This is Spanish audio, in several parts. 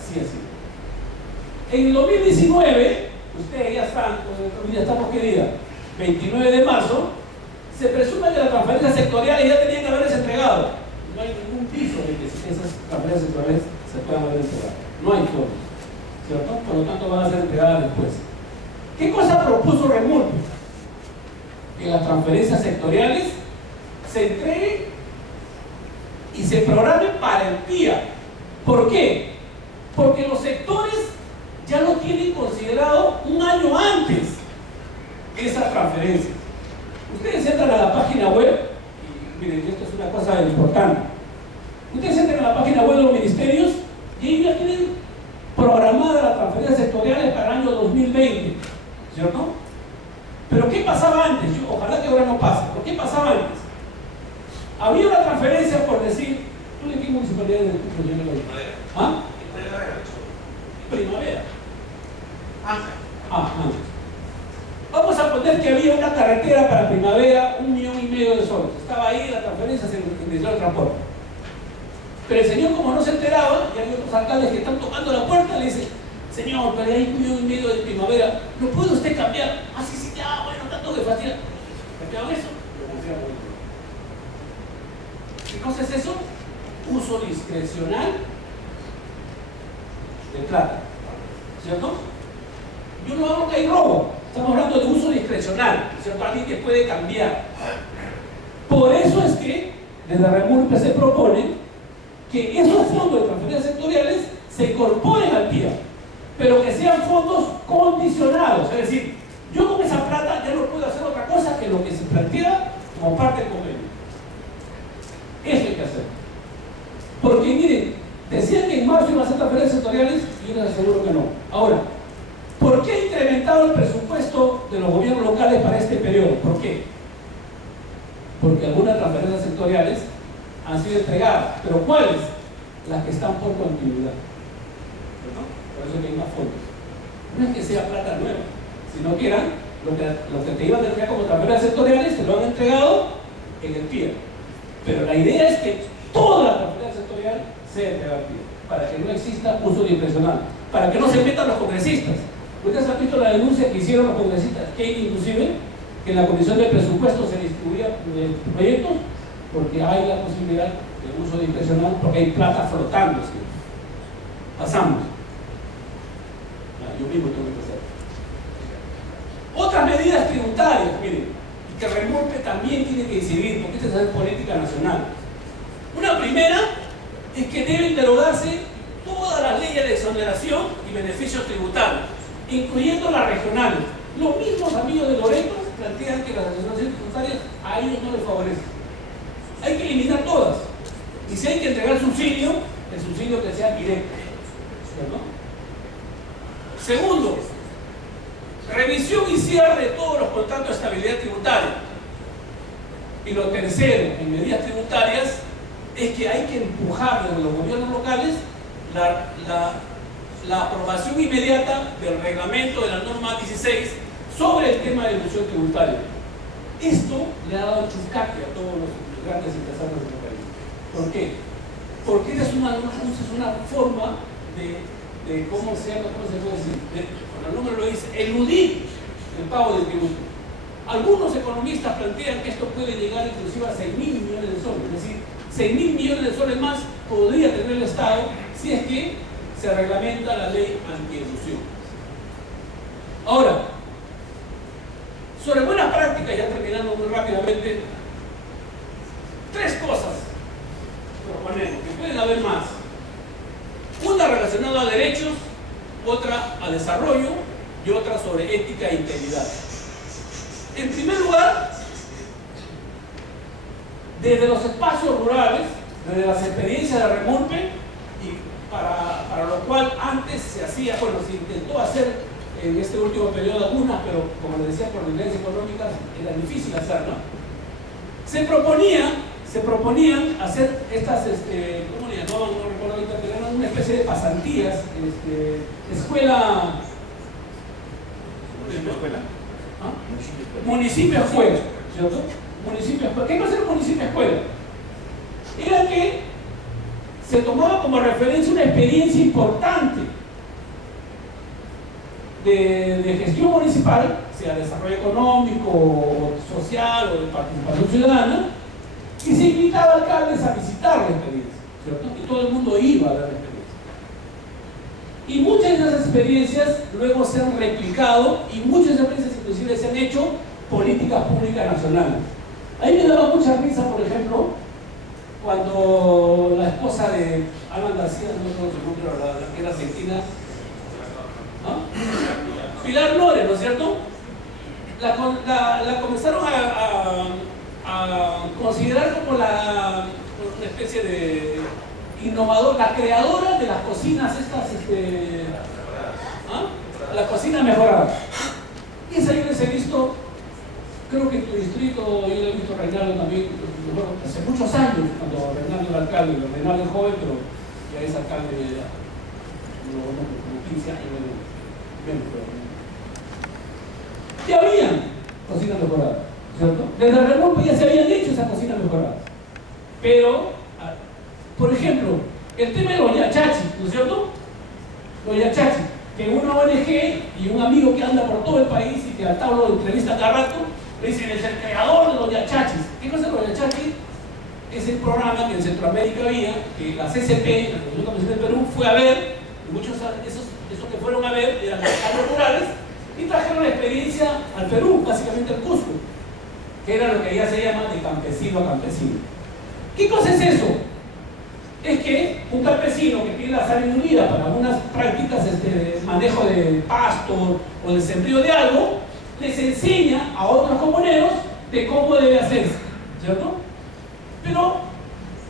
Así ha sido. En el 2019, ustedes ya están, ya estamos, ¿qué día? 29 de marzo, se presume que las transferencias sectoriales ya tenían que haberles entregado. No hay ningún piso de que esas transferencias sectoriales se puedan haber entregado. No hay fondos, ¿cierto? Por lo tanto, van a ser entregadas después. ¿Qué cosa propuso Remurpe? Que las transferencias sectoriales se entreguen y se programen para el PIA. ¿Por qué? Porque los sectores ya lo tienen considerado un año antes esa transferencia. Ustedes entran a la página web, y miren, esto es una cosa importante. Ustedes entran a la página web de los ministerios y ellos ya tienen programada las transferencias sectoriales para el año 2020, ¿cierto? Pero ¿qué pasaba antes? Ojalá que ahora no pase. ¿Pero qué pasaba antes? Había una transferencia por decir, ¿tú de qué municipalidad eres? ¿Ah? Primavera. Antes. Vamos a poner que había una carretera para Primavera, 1,5 millones de soles. Estaba ahí la transferencia en el Ministerio de Transporte. Pero el señor, como no se enteraba, y hay otros alcaldes que están tocando la puerta, le dice: señor, pero hay 1,5 millones de Primavera, ¿no puede usted cambiar? Ah, sí, ya, bueno, tanto que fastidia. ¿Cambiado eso? Lo confiamos. ¿Qué cosa es eso? Uso discrecional de plata, ¿cierto? Yo no hablo que hay robo, estamos hablando de uso discrecional, ¿cierto? Alguien que puede cambiar. Por eso es que desde Remurpe se propone que esos fondos de transferencias sectoriales se incorporen al PIA, pero que sean fondos condicionados, es decir, yo con esa plata ya no puedo hacer otra cosa que lo que se plantea como parte del convenio. Eso hay que hacer. Porque miren, decían que en marzo iban a hacer transferencias sectoriales y yo les aseguro que no. Ahora, ¿por qué ha incrementado el presupuesto de los gobiernos locales para este periodo? ¿Por qué? Porque algunas transferencias sectoriales han sido entregadas. ¿Pero cuáles? Las que están por continuidad. ¿No? Por eso que hay más fondos. No es que sea plata nueva, sino que eran lo que te iban a entregar como transferencias sectoriales, te lo han entregado en el PIA. Pero la idea es que toda la transferencia sectorial sea entregada al PIA, para que no exista uso discrecional, para que no se metan los congresistas. Ustedes han visto la denuncia que hicieron los congresistas, que inclusive que en la comisión de presupuesto se distribuían proyectos porque hay la posibilidad de uso discrecional, porque hay plata flotando. ¿Sí? Pasamos. Yo mismo tengo que hacer. Otras medidas tributarias, miren, y que Remurpe también tiene que decidir, porque esta es política nacional. Una primera es que deben derogarse todas las leyes de exoneración y beneficios tributarios, incluyendo las regionales. Los mismos amigos de Loreto plantean que las exoneraciones tributarias a ellos no les favorecen. Hay que eliminar todas. Y si hay que entregar subsidio, el subsidio que sea directo. ¿No? Segundo, revisión y cierre de todos los contratos de estabilidad tributaria. Y lo tercero, en medidas tributarias, es que hay que empujar desde los gobiernos locales la aprobación inmediata del reglamento de la norma 16 sobre el tema de ilusión tributaria. Esto le ha dado chuscaque a todos los grandes empresarios del país. ¿Por qué? Porque esa es una forma de ¿cómo se puede decir? Cuando el número lo dice, eludir el pago del tributo. Algunos economistas plantean que esto puede llegar inclusive a 6.000 millones de soles, es decir, 6.000 millones de soles más podría tener el Estado si es que se reglamenta la ley antielusión. Ahora, sobre buenas prácticas, ya terminando muy rápidamente, 3 cosas proponemos, que pueden haber más. Una relacionada a derechos, otra a desarrollo y otra sobre ética e integridad. En primer lugar, desde los espacios rurales, desde las experiencias de Remurpe, y para lo cual antes se hacía, bueno, se intentó hacer en este último periodo algunas, pero como les decía, por diferencias económicas era difícil hacerlo. Se proponían hacer estas, ¿cómo le llamaban? No recuerdo ahorita, pero eran una especie de pasantías, escuela. ¿Ah? Municipio escuela, ¿cierto? Municipio escuela. ¿Qué va a ser municipio escuela? Era que se tomaba como referencia una experiencia importante de gestión municipal, sea desarrollo económico, o social o de participación ciudadana, y se invitaba a alcaldes a visitar la experiencia, ¿cierto? Y todo el mundo iba a ver la experiencia. Y muchas de esas experiencias luego se han replicado, y muchas experiencias inclusive se han hecho políticas públicas nacionales. A mí me daba mucha risa, por ejemplo, cuando la esposa de Alan García, no sé su nombre, la que era argentina, ¿no? Pilar Flores, ¿no es cierto? La comenzaron a considerar como una especie de innovador, la creadora de las cocinas estas, la cocina mejorada. Y esa yo les he visto, creo que en tu distrito, yo lo he visto Reinaldo también, hace muchos años, cuando Reinaldo era alcalde, Reinaldo es joven, pero ya es alcalde de como 15 años, menos, ya habían cocinas mejoradas, ¿cierto? Desde el Remolpe ya se habían hecho esas cocinas mejoradas. Pero, por ejemplo, el tema de los yachachis, ¿no es cierto? Los yachachis, que una ONG y un amigo que anda por todo el país y que al tablo de entrevista cada rato, le dicen, es el creador de los yachachis. ¿Qué cosa es los yachachis? Es el programa que en Centroamérica había, que la CCP, la Comisión Campesina del Perú, fue a ver, y muchos esos que fueron a ver eran los alcaldes rurales, y trajeron la experiencia al Perú, básicamente al Cusco, que era lo que ya se llama de campesino a campesino. ¿Qué cosa es eso? Es que un campesino que tiene la sabiduría para unas prácticas de manejo de pasto o de sembrío de algo, les enseña a otros comuneros de cómo debe hacerse, ¿cierto? Pero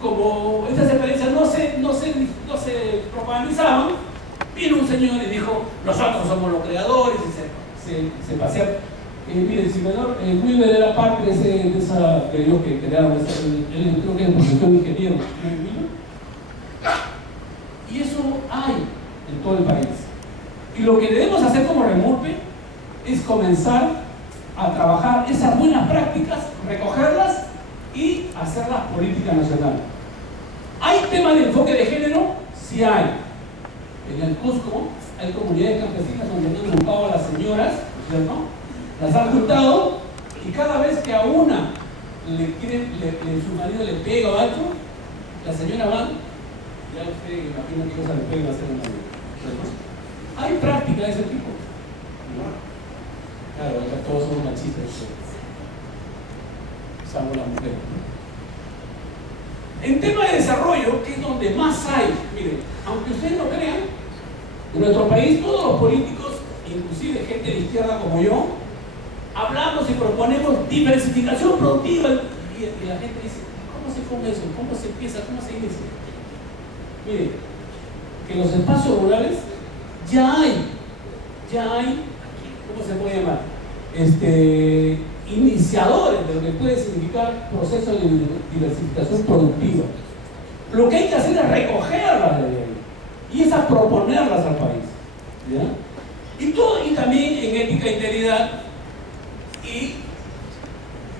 como estas experiencias no se propagandizaban, vino un señor y dijo, nosotros somos los creadores, y se pasea. Miren, si Wilber era parte de esa que ellos que crearon, él creo que es profesor de ingeniero. Y eso hay en todo el país. Y lo que debemos hacer como Remolpe es comenzar a trabajar esas buenas prácticas, recogerlas y hacerlas política nacional. ¿Hay temas de enfoque de género? Sí hay. En el Cusco hay comunidades campesinas donde han juntado a las señoras, ¿cierto? Las han juntado y cada vez que a una su marido le pega o algo, la señora va, ya usted imagina qué cosa le pueden hacer a un marido, ¿cierto? Hay práctica de ese tipo, ¿no? Claro, acá todos somos machistas, salvo la mujer. En tema de desarrollo, que es donde más hay, miren, aunque ustedes no crean, en nuestro país todos los políticos, inclusive gente de izquierda como yo, hablamos y proponemos diversificación productiva y la gente dice, ¿cómo se come eso? ¿Cómo se empieza? ¿Cómo se inicia? Miren, que en los espacios rurales ya hay, ¿cómo se puede llamar? Iniciadores de lo que puede significar proceso de diversificación productiva. Lo que hay que hacer es recogerlas de ahí y es a proponerlas al país, ¿ya? Y también en ética e integridad, y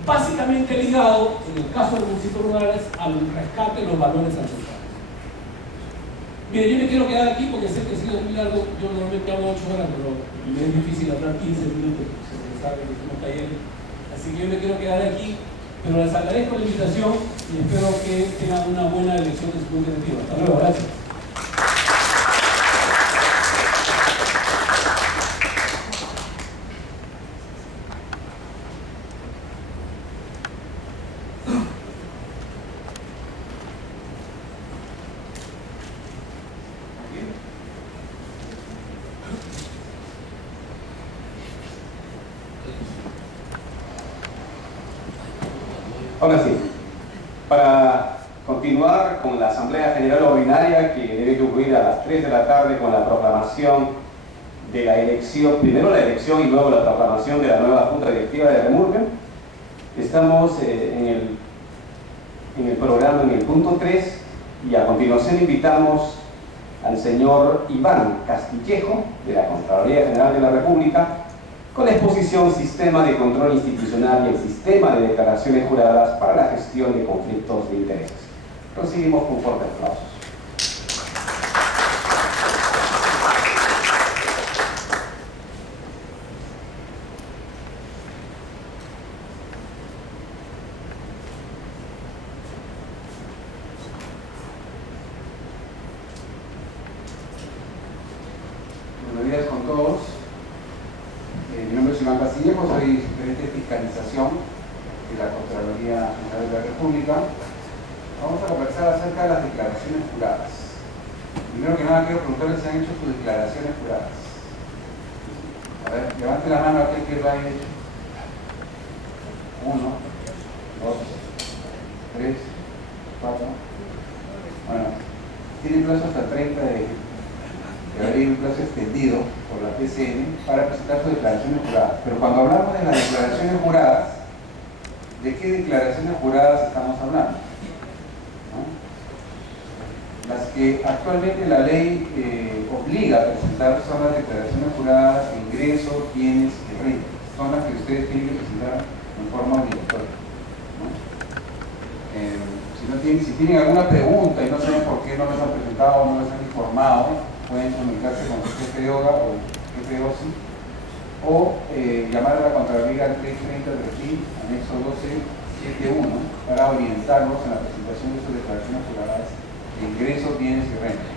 básicamente ligado, en el caso de los municipios rurales, al rescate de los valores ancestrales. Mire, yo me quiero quedar aquí porque sé que ha sido muy largo. Yo normalmente hablo 8 horas, pero me es difícil hablar 15 minutos, porque se sabe que somos talleres. Así que yo me quiero quedar aquí, pero les agradezco la invitación y espero que tengan una buena elección de su punto de vista. Hasta luego, gracias. Ahora sí, para continuar con la Asamblea General Ordinaria que debe concluir a las 3 de la tarde con la proclamación de la elección, primero la elección y luego la proclamación de la nueva Junta Directiva de Remolpe, estamos en el programa, en el punto 3, y a continuación invitamos al señor Iván Castillejo, de la Contraloría General de la República, con la exposición Sistema de Control Institucional y el Sistema de Declaraciones Juradas para la Gestión de Conflictos de Intereses. Recibimos con fuertes aplausos. Buenos días con todos. Mi nombre es Iván Castillejo, soy gerente de fiscalización de la Contraloría General de la República. Vamos a conversar acerca de las declaraciones juradas. Primero que nada, quiero preguntarles si han hecho sus declaraciones juradas. A ver, levante la mano aquel que lo haya hecho. 1, 2, 3, 4. Bueno, tienen plazo hasta el 30 de abril, un plazo extendido por la PCM para presentar sus declaraciones juradas. Pero cuando hablamos de las declaraciones juradas, ¿de qué declaraciones juradas estamos hablando? ¿No? Las que actualmente la ley obliga a presentar son las declaraciones juradas de ingreso, bienes y renta. Son las que ustedes tienen que presentar en forma obligatoria, ¿no? Si tienen alguna pregunta y no saben por qué no les han presentado o no les han informado, pueden comunicarse con su jefe de obra o jefe de OSI o llamar a la Contraloría al 330 de Brasil, anexo 1271, para orientarlos en la presentación de sus declaraciones juradas de ingresos, bienes y renta.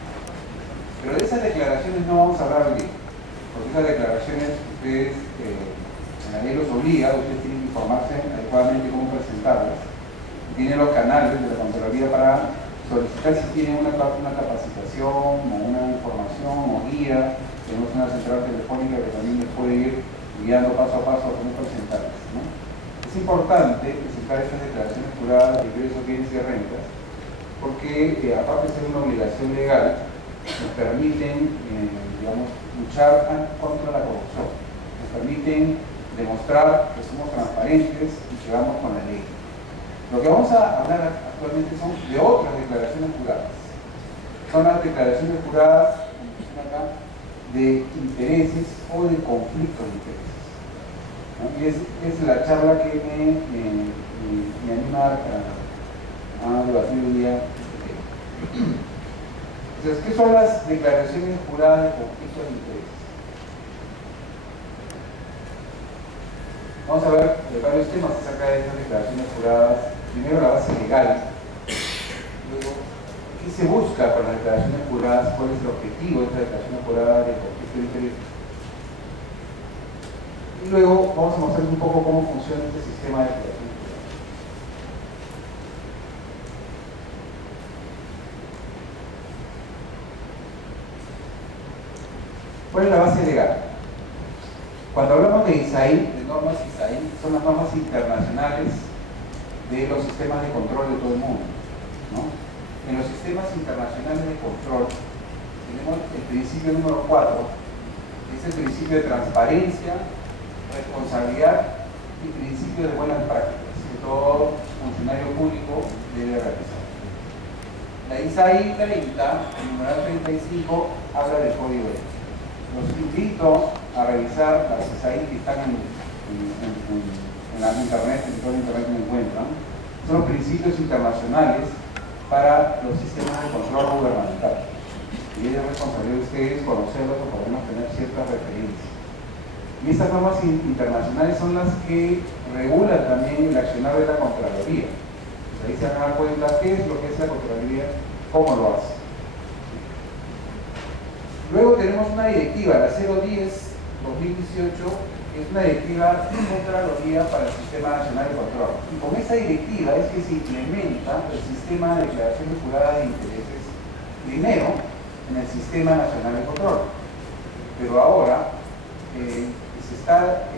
Pero de esas declaraciones no vamos a hablar hoy, porque esas declaraciones ustedes, la ley los obliga, ustedes tienen que informarse adecuadamente cómo presentarlas. Tienen los canales de la Contraloría para solicitar si tienen una capacitación o una información o guía. Tenemos una central telefónica que también les puede ir guiando paso a paso a cómo presentarlas, ¿no? Es importante presentar estas declaraciones juradas de ingresos, bienes y rentas porque, aparte de ser una obligación legal, nos permiten, luchar contra la corrupción, nos permiten demostrar que somos transparentes y que vamos con la ley. Lo que vamos a hablar actualmente son de otras declaraciones juradas. Son las declaraciones juradas, como dicen acá, de intereses o de conflictos de intereses, ¿no? Y es la charla que me anima a debatir un día este tema. Entonces, ¿qué son las declaraciones juradas de conflictos de intereses? Vamos a ver varios temas acerca de estas declaraciones juradas. Primero, la base legal. Luego, ¿qué se busca con las declaraciones juradas? ¿Cuál es el objetivo de esta declaración jurada de conflicto de interés? Y luego vamos a mostrarles un poco cómo funciona este sistema de declaraciones juradas. ¿Cuál es la base legal? Cuando hablamos de ISAI, de normas ISAI, son las normas internacionales de los sistemas de control de todo el mundo, ¿no? En los sistemas internacionales de control tenemos el principio número 4, que es el principio de transparencia, responsabilidad y principio de buenas prácticas que todo funcionario público debe realizar. La ISAI 30, el numeral 35, habla del código ético. Los invito a revisar las ISAI que están en la internet, en todo el internet que encuentran. Son los principios internacionales para los sistemas de control gubernamental. Y es responsabilidad de ustedes conocerlos o por lo menos tener ciertas referencias. Y estas normas internacionales son las que regulan también el accionar de la Contraloría. Pues ahí se van a dar cuenta qué es lo que es la Contraloría, cómo lo hace. Luego tenemos una directiva, la 010-2018, que es una directiva de Contraloría para el Sistema Nacional de Control. Y con esta directiva es que se implementa el sistema de declaraciones juradas de intereses primero en el Sistema Nacional de Control. Pero ahora se está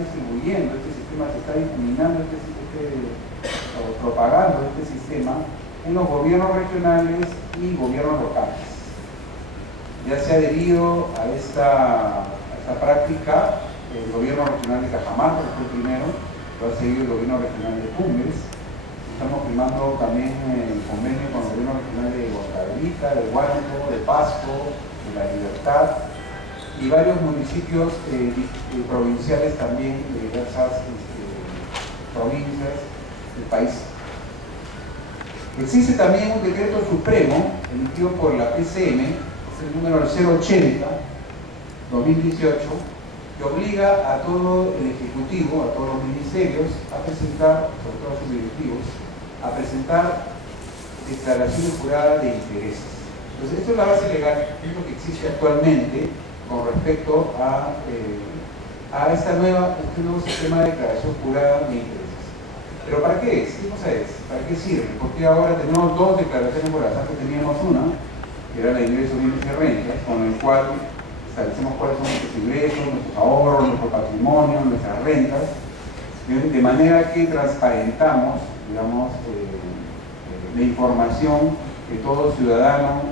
distribuyendo este sistema, se está difuminando o propagando este sistema en los gobiernos regionales y gobiernos locales. Ya se ha adherido a esta práctica el gobierno regional de Cajamarca, que fue el primero, lo ha seguido el gobierno regional de Tumbes. Estamos firmando también el convenio con el gobierno regional de Huancavelica, de Huánuco, de Pasco, de La Libertad y varios municipios provinciales también de diversas provincias del país. Existe también un decreto supremo emitido por la PCM, es el número 080-2018, que obliga a todo el Ejecutivo, a todos los ministerios, a presentar, sobre todo a sus directivos, a presentar declaraciones juradas de intereses. Entonces, esto es la base legal, es lo que existe actualmente con respecto a este nuevo sistema de declaración jurada de intereses. ¿Pero para qué es? ¿Qué cosa es? ¿Para qué sirve? Porque ahora tenemos dos declaraciones juradas. Antes teníamos una, que era la de ingresos, bienes y rentas, con el cual establecemos cuáles son nuestros ingresos, nuestros ahorros, nuestro patrimonio, nuestras rentas, de manera que transparentamos, digamos, la información que todo ciudadano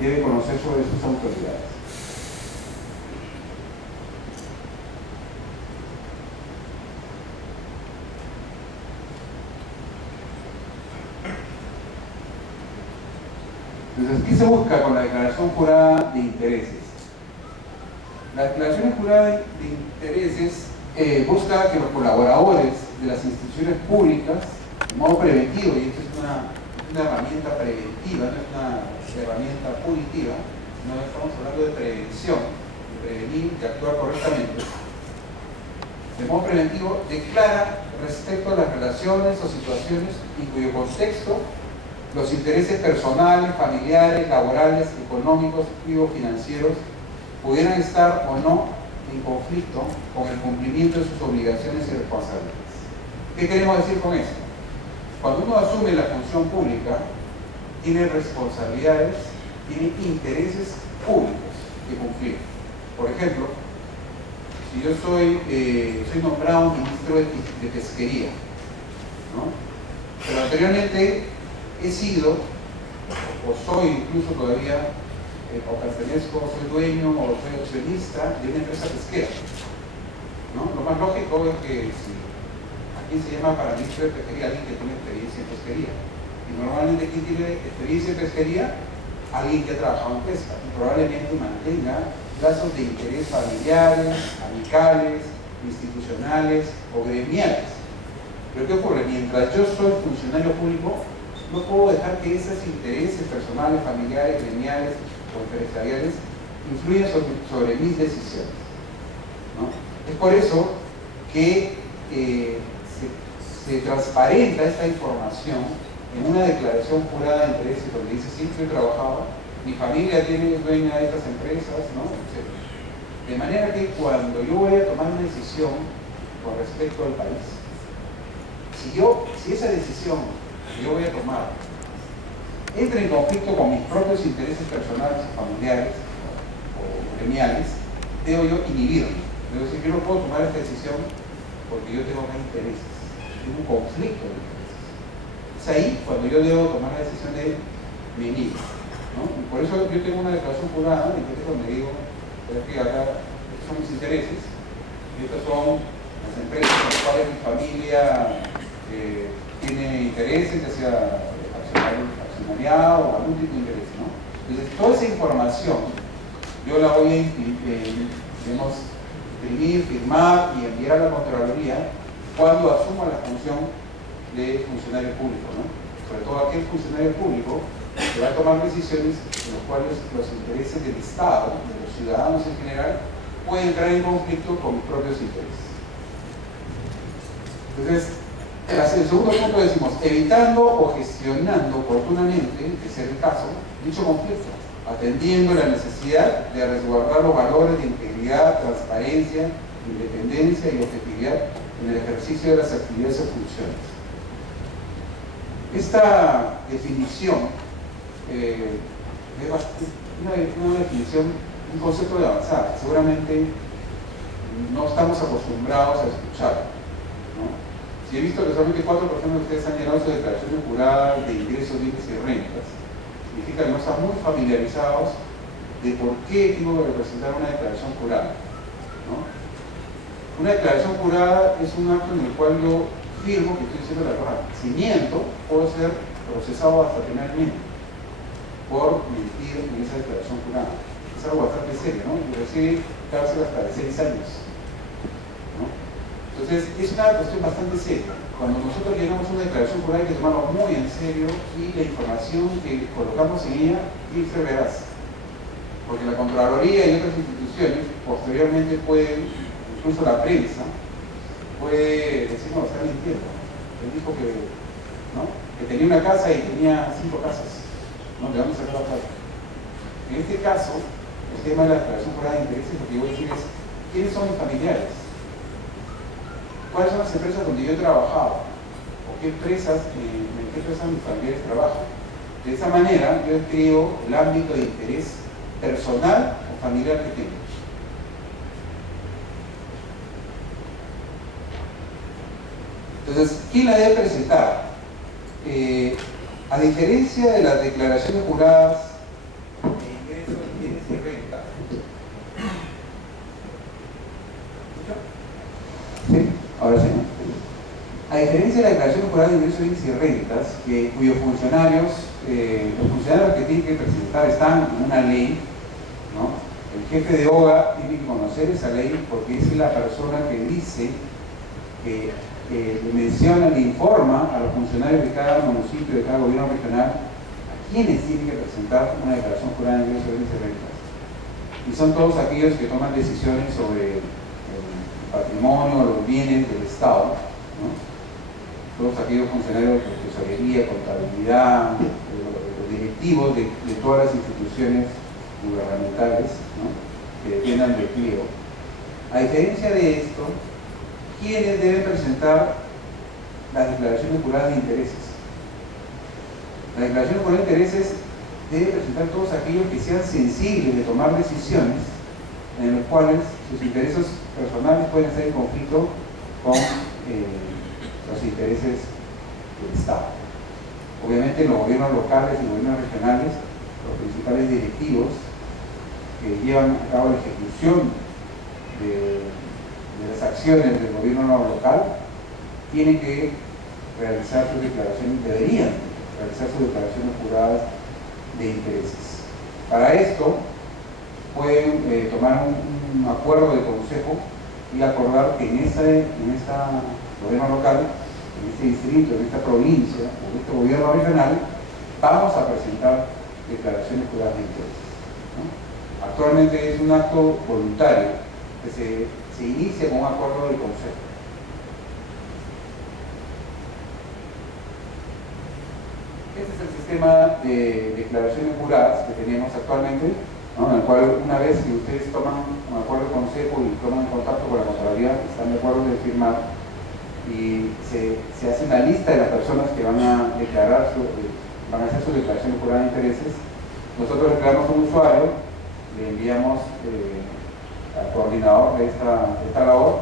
debe conocer sobre sus autoridades. Entonces, ¿qué se busca con la declaración jurada de intereses? La declaración jurada de intereses busca que los colaboradores de las instituciones públicas, de modo preventivo, y esto es una herramienta preventiva, no es una herramienta punitiva, no estamos hablando de prevención, de prevenir, de actuar correctamente, de modo preventivo, declara respecto a las relaciones o situaciones en cuyo contexto los intereses personales, familiares, laborales, económicos y o financieros pudieran estar o no en conflicto con el cumplimiento de sus obligaciones y responsabilidades. ¿Qué queremos decir con esto? Cuando uno asume la función pública, tiene responsabilidades, tiene intereses públicos que cumplir. Por ejemplo, si yo soy nombrado ministro de Pesquería, ¿no? Pero anteriormente he sido, o soy incluso todavía, o pertenezco, soy dueño o soy accionista de una empresa pesquera, ¿no? Lo más lógico es que si aquí se llama para ministro de Pesquería alguien que tiene experiencia en pesquería, y normalmente quien tiene experiencia en pesquería, alguien que ha trabajado en pesca, y probablemente mantenga lazos de interés familiares, amicales, institucionales o gremiales. Pero ¿qué ocurre? Mientras yo soy funcionario público, no puedo dejar que esos intereses personales, familiares, gremiales o empresariales influyan sobre mis decisiones, ¿no? Es por eso que se transparenta esta información en una declaración jurada de intereses donde dice: sí, yo he trabajado, mi familia es dueña de estas empresas, ¿no? Etc. De manera que cuando yo voy a tomar una decisión con respecto al país, si esa decisión que yo voy a tomar entra en conflicto con mis propios intereses personales o familiares o gremiales, debo yo inhibirme. Debo decir, yo no puedo tomar esta decisión porque yo tengo más intereses, tengo un conflicto de intereses. Es ahí cuando yo debo tomar la decisión de me inhibir, ¿no? Y por eso yo tengo una declaración jurada en que es donde digo, pero que acá estos son mis intereses y estas son las empresas con las cuales mi familia tiene intereses, ya sea accionariado o algún tipo de interés, ¿no? Entonces, toda esa información yo la voy a imprimir, firmar y enviar a la Contraloría cuando asuma la función de funcionario público, ¿no? Sobre todo aquel funcionario público que va a tomar decisiones en las cuales los intereses del Estado, de los ciudadanos en general, pueden entrar en conflicto con mis propios intereses. Entonces, en el segundo punto decimos, evitando o gestionando oportunamente, que sea el caso, dicho conflicto, atendiendo la necesidad de resguardar los valores de integridad, transparencia, independencia y objetividad en el ejercicio de las actividades o funciones. Esta definición es una definición, un concepto de avanzada, seguramente no estamos acostumbrados a escuchar, ¿no? Si he visto que solamente 4 personas de ustedes han llenado su declaración jurada de ingresos, bienes y rentas, significa que no están muy familiarizados de por qué tengo que representar una declaración jurada, ¿no? Una declaración jurada es un acto en el cual yo firmo que estoy diciendo la verdad. Si miento, puedo ser procesado hasta penalmente por mentir en esa declaración jurada. Es algo bastante serio, ¿no? Y recibe cárcel hasta de 6 años, ¿no? Entonces, es una cuestión bastante seria. Cuando nosotros llenamos una declaración jurada hay que tomarlo muy en serio y la información que colocamos en ella tiene que ser veraz. Porque la Contraloría y otras instituciones posteriormente pueden, incluso la prensa, puede decir: no, está mintiendo. Él dijo que tenía una casa y tenía 5 casas. ¿no? ¿De dónde sacó la plata? En este caso, el tema de la declaración jurada de intereses, lo que yo voy a decir es, ¿quiénes son mis familiares? ¿Cuáles son las empresas donde yo he trabajado? ¿O en qué empresas mis familiares trabajan? De esa manera, yo escribo el ámbito de interés personal o familiar que tengo. Entonces, ¿quién la debe presentar? A diferencia de las declaraciones juradas de ingresos, bienes y renta, ¿sí? Ahora sí, ¿no? A diferencia de la declaración jurada de ingresos, bienes y rentas, cuyos funcionarios, los funcionarios que tienen que presentar están en una ley, ¿no? El jefe de OGA tiene que conocer esa ley porque es la persona que dice que le menciona, le informa a los funcionarios de cada municipio, de cada gobierno regional, a quienes tienen que presentar una declaración jurada de ingresos, bienes y rentas. Y son todos aquellos que toman decisiones sobre el patrimonio, los bienes del Estado, ¿no? Todos aquellos funcionarios de tesorería, contabilidad, los directivos de todas las instituciones gubernamentales, ¿no? Que dependan del pliego. A diferencia de esto, ¿quiénes deben presentar las declaraciones juradas de intereses? Las declaraciones juradas de intereses deben presentar todos aquellos que sean sensibles de tomar decisiones en los cuales sus intereses personales pueden estar en conflicto con los intereses del Estado. Obviamente en los gobiernos locales y gobiernos regionales, los principales directivos que llevan a cabo la ejecución de las acciones del gobierno local tienen que realizar sus declaraciones, deberían realizar sus declaraciones juradas de intereses. Para esto pueden tomar un acuerdo de consejo y acordar que en este gobierno local, en este distrito, en esta provincia, o en este gobierno regional, vamos a presentar declaraciones juradas de intereses, ¿no? Actualmente es un acto voluntario que se inicia con un acuerdo del consejo. Este es el sistema de declaraciones juradas que tenemos actualmente, ¿no? En el cual una vez que ustedes toman un acuerdo de consejo y toman contacto con la Contraloría, están de acuerdo de firmar y se hace una lista de las personas que van a declarar van a hacer su declaración jurada de intereses. Nosotros declaramos un usuario, le enviamos al coordinador de esta labor,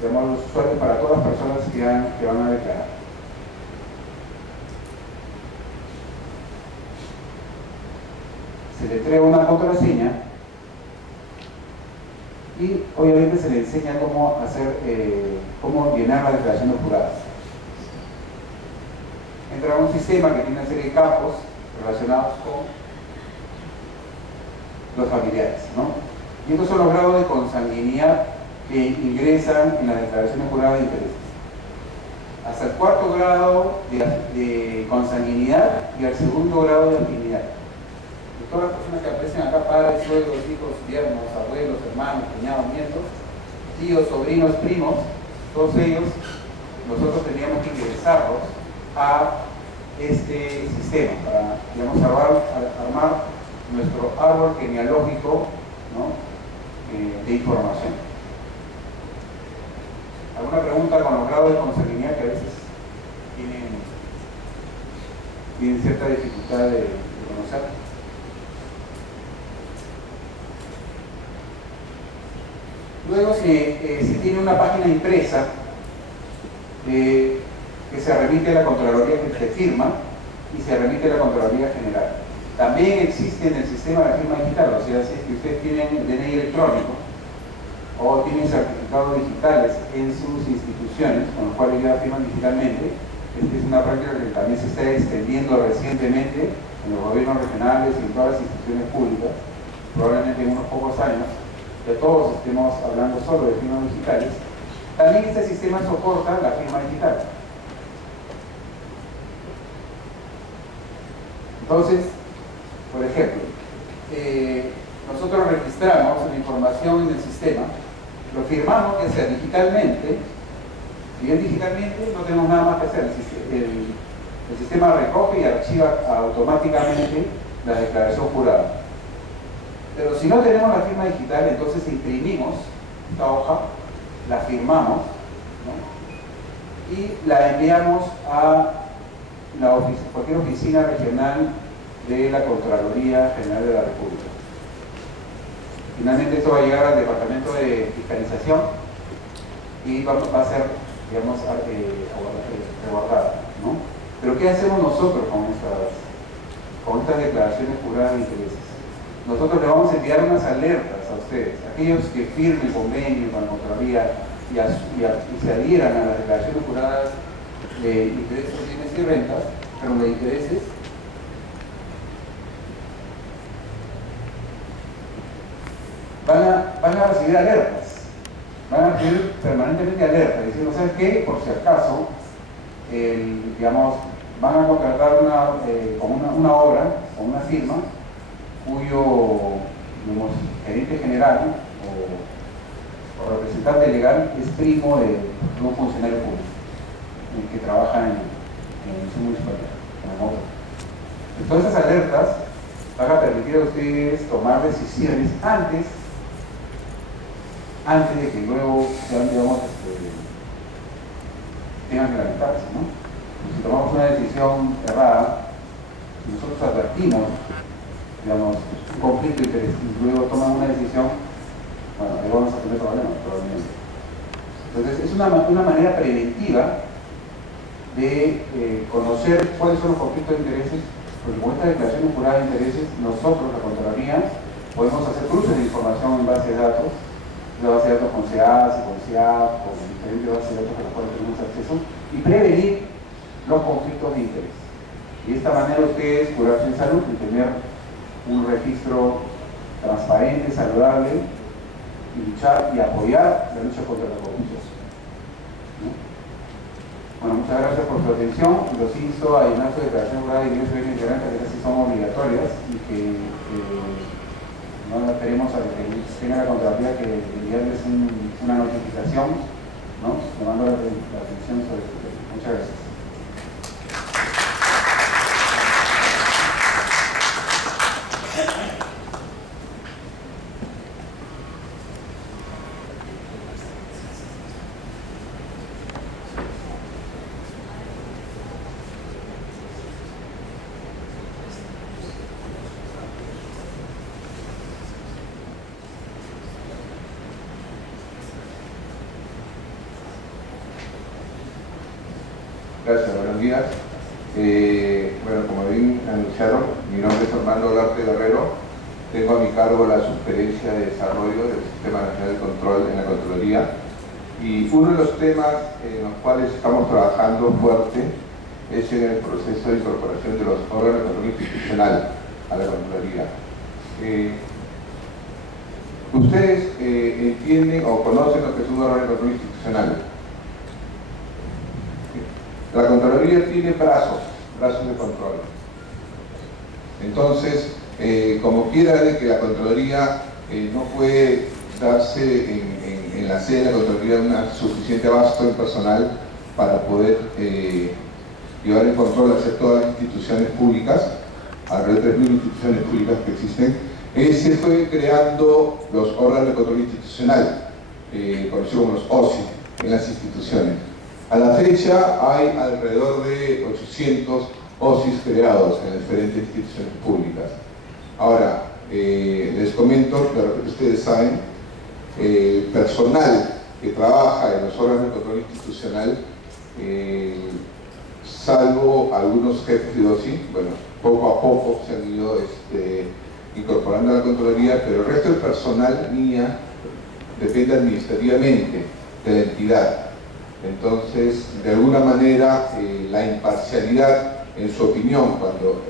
tenemos los usuarios para todas las personas que van a declarar. Se le entrega una contraseña y obviamente se le enseña cómo llenar las declaraciones juradas. Entra a un sistema que tiene una serie de campos relacionados con los familiares, ¿no? Y estos son los grados de consanguinidad que ingresan en las declaraciones juradas de intereses. Hasta el cuarto grado de consanguinidad y al segundo grado de afinidad. De todas las personas que aparecen acá, padres, suegros, hijos, yernos, abuelos, hermanos, cuñados, nietos, tíos, sobrinos, primos, todos ellos, nosotros teníamos que ingresarlos a este sistema para, digamos, armar nuestro árbol genealógico, ¿no? De información. ¿Alguna pregunta con los grados de consanguinidad que a veces tienen cierta dificultad de conocer? Luego se tiene una página impresa que se remite a la Contraloría, que se firma y se remite a la Contraloría General. También existe en el sistema la firma digital, o sea, si es que ustedes tienen DNI electrónico o tienen certificados digitales en sus instituciones, con los cuales ya firman digitalmente. Esta es una práctica que también se está extendiendo recientemente en los gobiernos regionales y en todas las instituciones públicas. Probablemente en unos pocos años ya todos estemos hablando solo de firmas digitales. También este sistema soporta la firma digital. Entonces, por ejemplo, nosotros registramos la información en el sistema, lo firmamos, que sea digitalmente. Si es digitalmente, no tenemos nada más que hacer. El sistema recoge y archiva automáticamente la declaración jurada. Pero si no tenemos la firma digital, entonces imprimimos esta hoja, la firmamos, ¿no? Y la enviamos a cualquier oficina regional de la Contraloría General de la República. Finalmente esto va a llegar al Departamento de Fiscalización y va a ser, digamos, resguardada, ¿no? Pero ¿qué hacemos nosotros con estas declaraciones juradas de intereses? Nosotros le vamos a enviar unas alertas a ustedes, aquellos que firmen convenio con la Contraloría y se adhieran a las declaraciones juradas de intereses de bienes y rentas, pero de intereses, van a recibir alertas, van a recibir permanentemente alertas, diciendo, ¿sabes qué? Por si acaso, digamos, van a contratar una obra con una firma cuyo, digamos, gerente general o representante legal es primo de un funcionario público que trabaja en su municipalidad, en la obra. Entonces esas alertas van a permitir a ustedes tomar decisiones antes de que luego sean, digamos, tengan que lamentarse, ¿no? Si tomamos una decisión errada, si nosotros advertimos, digamos, un conflicto de interés y luego toman una decisión, bueno, ahí vamos a tener problemas probablemente. Entonces es una manera preventiva de conocer cuáles son los conflictos de intereses, porque con esta declaración jurada de intereses, nosotros, la Contraloría, podemos hacer cruces de información en base de datos, con SEAS y con SEAP, con diferentes bases de datos a las cuales tenemos acceso, y prevenir los conflictos de interés. Y de esta manera ustedes curarse en salud y tener un registro transparente, saludable, y luchar y apoyar la lucha contra la corrupción. ¿No? Bueno, muchas gracias por su atención. Los insto a llenar su declaración jurada de ingresos de bienes y rentas, que casi son obligatorias y que no esperemos a que tenga la Contraloría que enviarles una notificación, ¿no? Llamando la atención sobre este tema. Muchas gracias. Gracias, buenos días. Bueno, como bien anunciaron, mi nombre es Armando Olarte Guerrero. Tengo a mi cargo la Subgerencia de Desarrollo del Sistema Nacional de Control en la Contraloría. Y uno de los temas en los cuales estamos trabajando fuerte es en el proceso de incorporación de los órganos de control institucional a la Contraloría. ¿Ustedes entienden o conocen lo que es un órgano de control institucional? La Contraloría tiene brazos de control. Entonces, como quiera de que la Contraloría no puede darse en la sede de la Contraloría un suficiente abasto en personal para poder llevar el control hacia todas las instituciones públicas, alrededor de 3.000 instituciones públicas que existen, se fue creando los órganos de control institucional, conocidos como los OSI, en las instituciones. A la fecha hay alrededor de 800 OSIs creados en diferentes instituciones públicas. Ahora, les comento, de repente ustedes saben, el personal que trabaja en los órganos de control institucional, salvo algunos jefes de OSI, bueno, poco a poco se han ido incorporando a la Contraloría, pero el resto del personal mía depende administrativamente de la entidad. Entonces, de alguna manera, la imparcialidad, en su opinión, cuando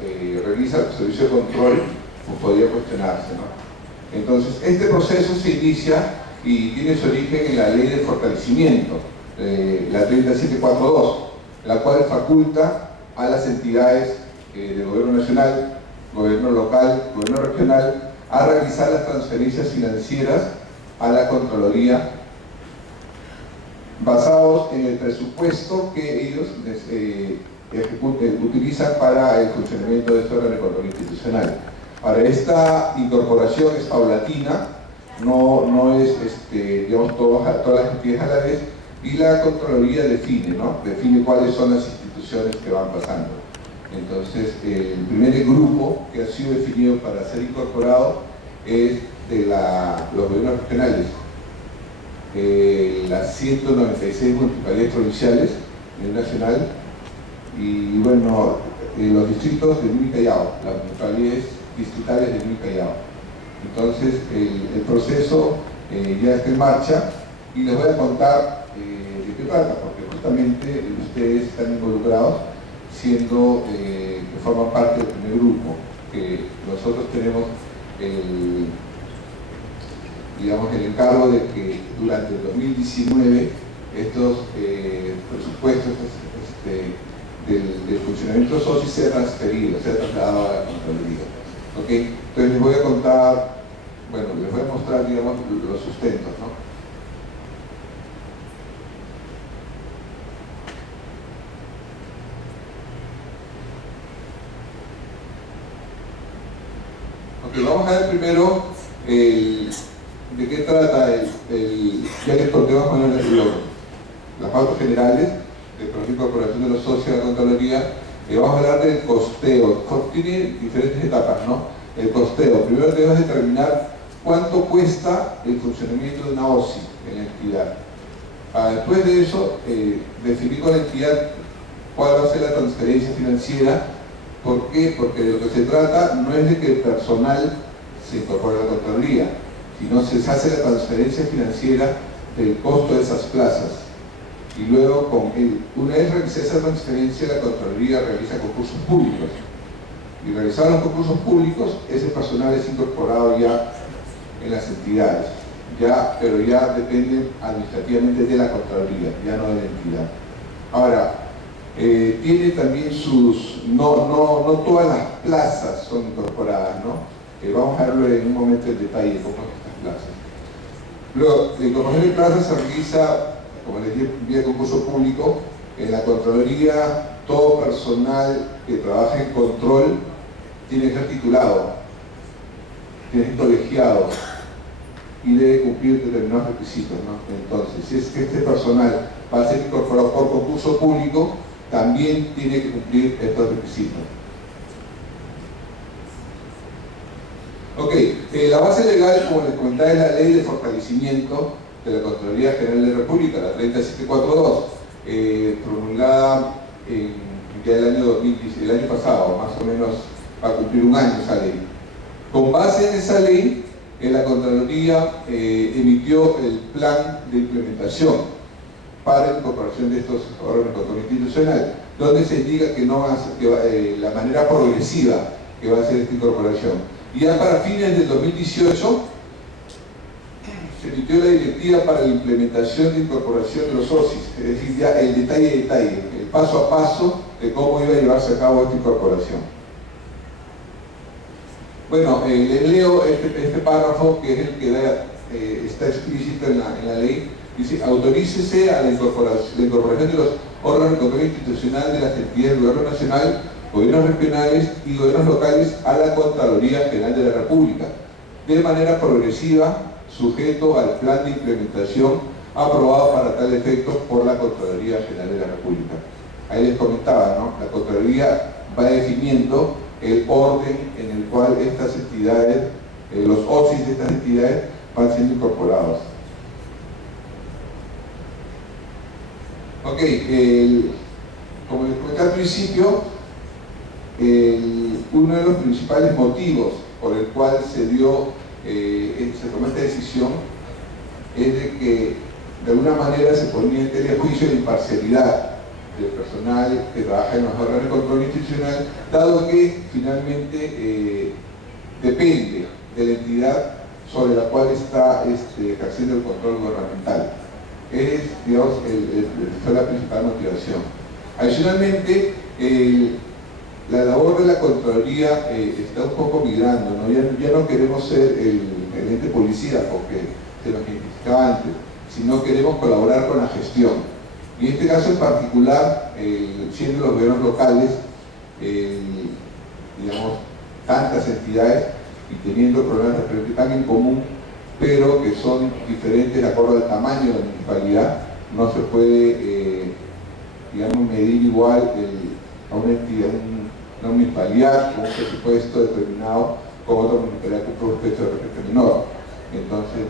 realiza el servicio de control, pues podría cuestionarse, ¿no? Entonces, este proceso se inicia y tiene su origen en la Ley de Fortalecimiento, la 3742, la cual faculta a las entidades del Gobierno Nacional, Gobierno Local, Gobierno Regional, a realizar las transferencias financieras a la Contraloría, basados en el presupuesto que ellos utilizan para el funcionamiento de este órgano de control institucional. Para esta incorporación es paulatina, no es, digamos, todas las entidades a la vez, y la Contraloría define cuáles son las instituciones que van pasando. Entonces, el primer grupo que ha sido definido para ser incorporado es de los gobiernos regionales, las 196 municipalidades provinciales a nivel nacional, y bueno, los distritos de Lima y Callao, las municipalidades distritales de Lima y Callao. Entonces, el proceso ya está en marcha y les voy a contar de qué trata, porque justamente ustedes están involucrados, siendo que forman parte del primer grupo, que nosotros tenemos el encargo de que durante el 2019 estos presupuestos del funcionamiento social se ha transferido, se ha trasladado a la Contraloría. ¿Okay? Entonces les voy a contar, bueno, les voy a mostrar, digamos, los sustentos, ¿no? Ok, vamos a ver primero de qué trata ya les conté más o menos las pautas generales del proceso de incorporación de los socios a la Contraloría. Vamos a hablar del costeo. Tiene diferentes etapas, ¿no? El costeo. Primero debes determinar cuánto cuesta el funcionamiento de una OSI en la entidad. Después de eso, definir con la entidad cuál va a ser la transferencia financiera. ¿Por qué? Porque de lo que se trata no es de que el personal se incorpore a la Contraloría, sino se hace la transferencia financiera del costo de esas plazas. Y luego, una vez realizada esa transferencia, la Contraloría realiza concursos públicos. Y realizados los concursos públicos, ese personal es incorporado ya en las entidades, pero ya depende administrativamente de la Contraloría, ya no de la entidad. Ahora, tiene también no todas las plazas son incorporadas, ¿no? Vamos a verlo en un momento en detalle cómo son estas plazas. Luego, la incorporación de plazas se realiza, como les dije, vía concurso público. En la Contraloría, todo personal que trabaja en control tiene que ser titulado, tiene que ser colegiado y debe cumplir determinados requisitos, ¿no? Entonces, si es que este personal va a ser incorporado por concurso público, también tiene que cumplir estos requisitos. Ok, la base legal, como les comentaba, es la Ley de Fortalecimiento de la Contraloría General de la República, la 30742, promulgada ya el año 2010, el año pasado, más o menos va a cumplir un año esa ley. Con base en esa ley, la Contraloría emitió el plan de implementación para la incorporación de estos órganos de control institucional, donde se indica que no va a ser, la manera progresiva que va a ser esta incorporación. Y ya para fines del 2018 se emitió la directiva para la implementación de incorporación de los OSIs, es decir, ya el detalle, el paso a paso de cómo iba a llevarse a cabo esta incorporación. Bueno, les leo este párrafo que es el que está explícito en la ley. Dice: autorícese a la incorporación de los órganos de control institucional de las entidades del Gobierno Nacional, gobiernos regionales y gobiernos locales a la Contraloría General de la República, de manera progresiva, sujeto al plan de implementación aprobado para tal efecto por la Contraloría General de la República. Ahí les comentaba, ¿no? La Contraloría va definiendo el orden en el cual estas entidades, los OSIs de estas entidades van siendo incorporados. Ok, como les comenté al principio, uno de los principales motivos por el cual se tomó esta decisión es de que de alguna manera se ponía en tela de juicio la imparcialidad del personal que trabaja en los órganos de control institucional, dado que finalmente depende de la entidad sobre la cual está ejerciendo el control gubernamental. Es, digamos, fue la principal motivación. Adicionalmente, la labor de la Contraloría está un poco migrando, ¿no? Ya no queremos ser el ente policía, porque se nos identificaba antes, sino queremos colaborar con la gestión. Y en este caso en particular, siendo los gobiernos locales, digamos, tantas entidades y teniendo problemas de tan en común, pero que son diferentes de acuerdo al tamaño de la municipalidad, no se puede, digamos, medir igual a una entidad, una municipalidad con un presupuesto determinado con otra municipalidad con un presupuesto de repente menor. Entonces,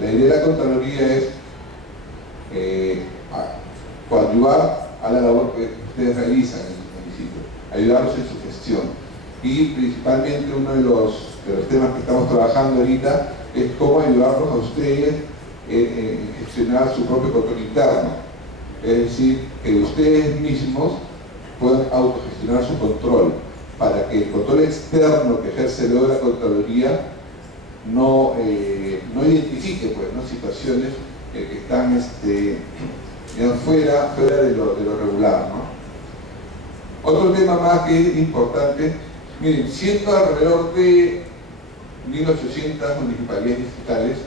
la idea de la Contraloría es coadyuvar a la labor que ustedes realizan en el municipio, ayudarlos en su gestión. Y principalmente uno de los temas que estamos trabajando ahorita es cómo ayudarlos a ustedes en gestionar su propio control interno. Es decir, que ustedes mismos puedan autogestionar su control, para que el control externo que ejerce luego la Contraloría no identifique pues, ¿no? situaciones que están fuera de lo regular, ¿no? Otro tema más que es importante, miren, siendo alrededor de 1.800 municipalidades distritales,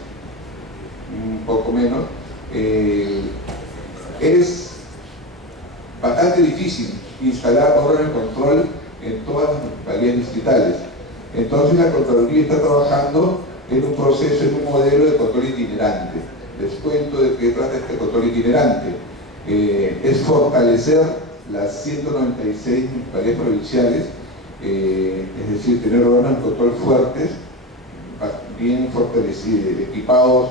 un poco menos, es bastante difícil instalar órganos de control en todas las municipalidades distritales. Entonces la Contraloría está trabajando en un proceso, en un modelo de control itinerante. Les cuento de qué trata este control itinerante. Es fortalecer las 196 municipalidades provinciales, es decir, tener órganos de control fuertes, bien fortalecidos, equipados,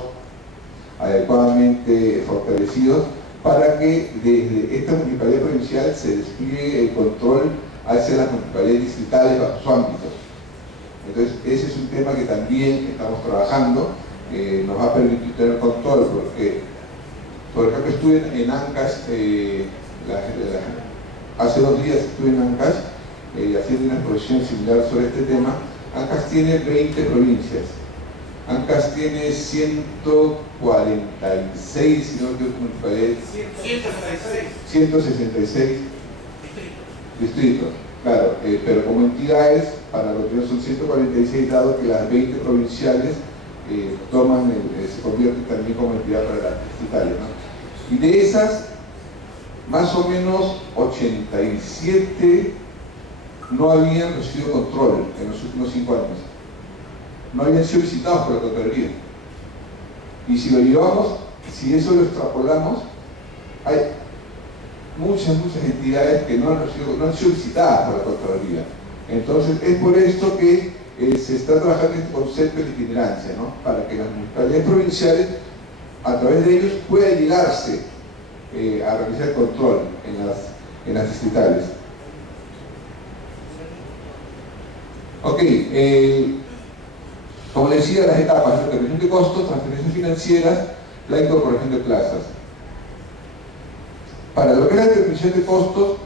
adecuadamente fortalecidos, para que desde esta municipalidad provincial se despliegue el control hacia las municipalidades distritales bajo su ámbito. Entonces, ese es un tema que también estamos trabajando, nos va a permitir tener control, porque, por ejemplo, estuve en Ancash, hace 2 días estuve en Ancash haciendo una exposición similar sobre este tema. Ancash tiene 20 provincias, Ancash tiene 146, si no me equivoco, municipalidades, 166 distritos, claro, pero como entidades, para los que son 146, dado que las 20 provinciales se convierten también como entidad para las distritales, ¿no? Y de esas, más o menos 87 no habían recibido control en los últimos 5 años. No habían sido visitados por la Contraloría. Y si lo llevamos, si eso lo extrapolamos, hay muchas entidades que no han sido visitadas por la Contraloría. Entonces, es por esto que se está trabajando en este concepto de itinerancia, ¿no? Para que las municipalidades provinciales, a través de ellos, pueda llegarse a realizar control en las distritales. Ok, como les decía, las etapas: determinación de costos, transferencias financieras, la incorporación de plazas. Para lo que es la determinación de costos,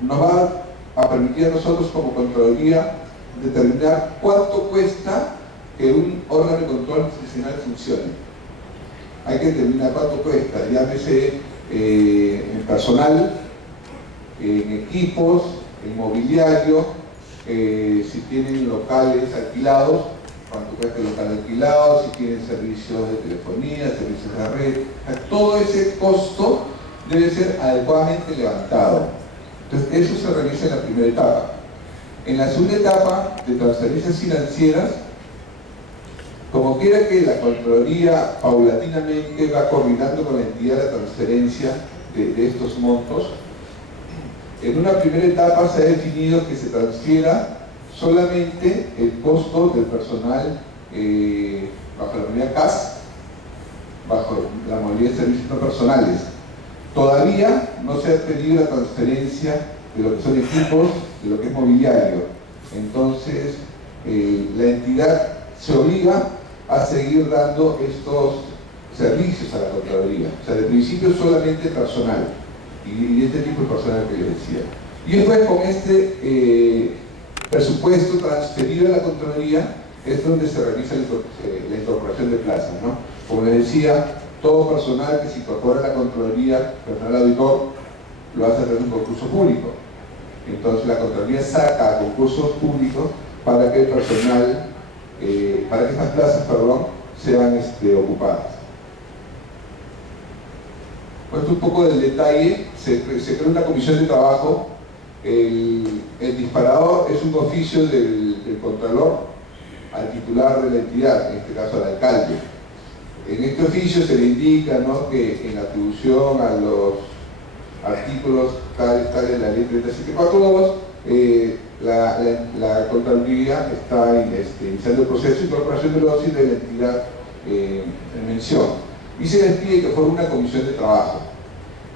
nos va a permitir a nosotros como Contraloría determinar cuánto cuesta que un órgano de control institucional funcione. Hay que determinar cuánto cuesta, llámese en personal, en equipos, en mobiliario, si tienen locales alquilados, cuánto cuesta el local alquilado, si tienen servicios de telefonía, servicios de red. Todo ese costo debe ser adecuadamente levantado. Entonces, eso se realiza en la primera etapa. En la segunda etapa de transferencias financieras, como quiera que la Contraloría paulatinamente va coordinando con la entidad la transferencia de estos montos, en una primera etapa se ha definido que se transfiera solamente el costo del personal bajo la modalidad CAS, bajo la modalidad de servicios no personales. Todavía no se ha pedido la transferencia de lo que son equipos, de lo que es mobiliario. Entonces, la entidad se obliga a seguir dando estos servicios a la Contraloría. O sea, de principio solamente personal, y este tipo de personal que les decía. Y después, con este presupuesto transferido a la Contraloría, es donde se realiza la incorporación de plazas, ¿no? Como les decía, todo personal que se incorpora a la Contraloría, personal auditor, lo hace a través de un concurso público. Entonces la Contraloría saca a concursos públicos para que el personal, para que estas plazas, sean ocupadas. Puesto un poco del detalle, se crea una comisión de trabajo. El disparador es un oficio del Contralor al titular de la entidad, en este caso al alcalde. En este oficio se le indica, ¿no?, que en atribución a los artículos tales de la ley 3742, la Contraloría está iniciando el proceso de incorporación de los OSI de la entidad en mención. Y se les pide que forme una comisión de trabajo.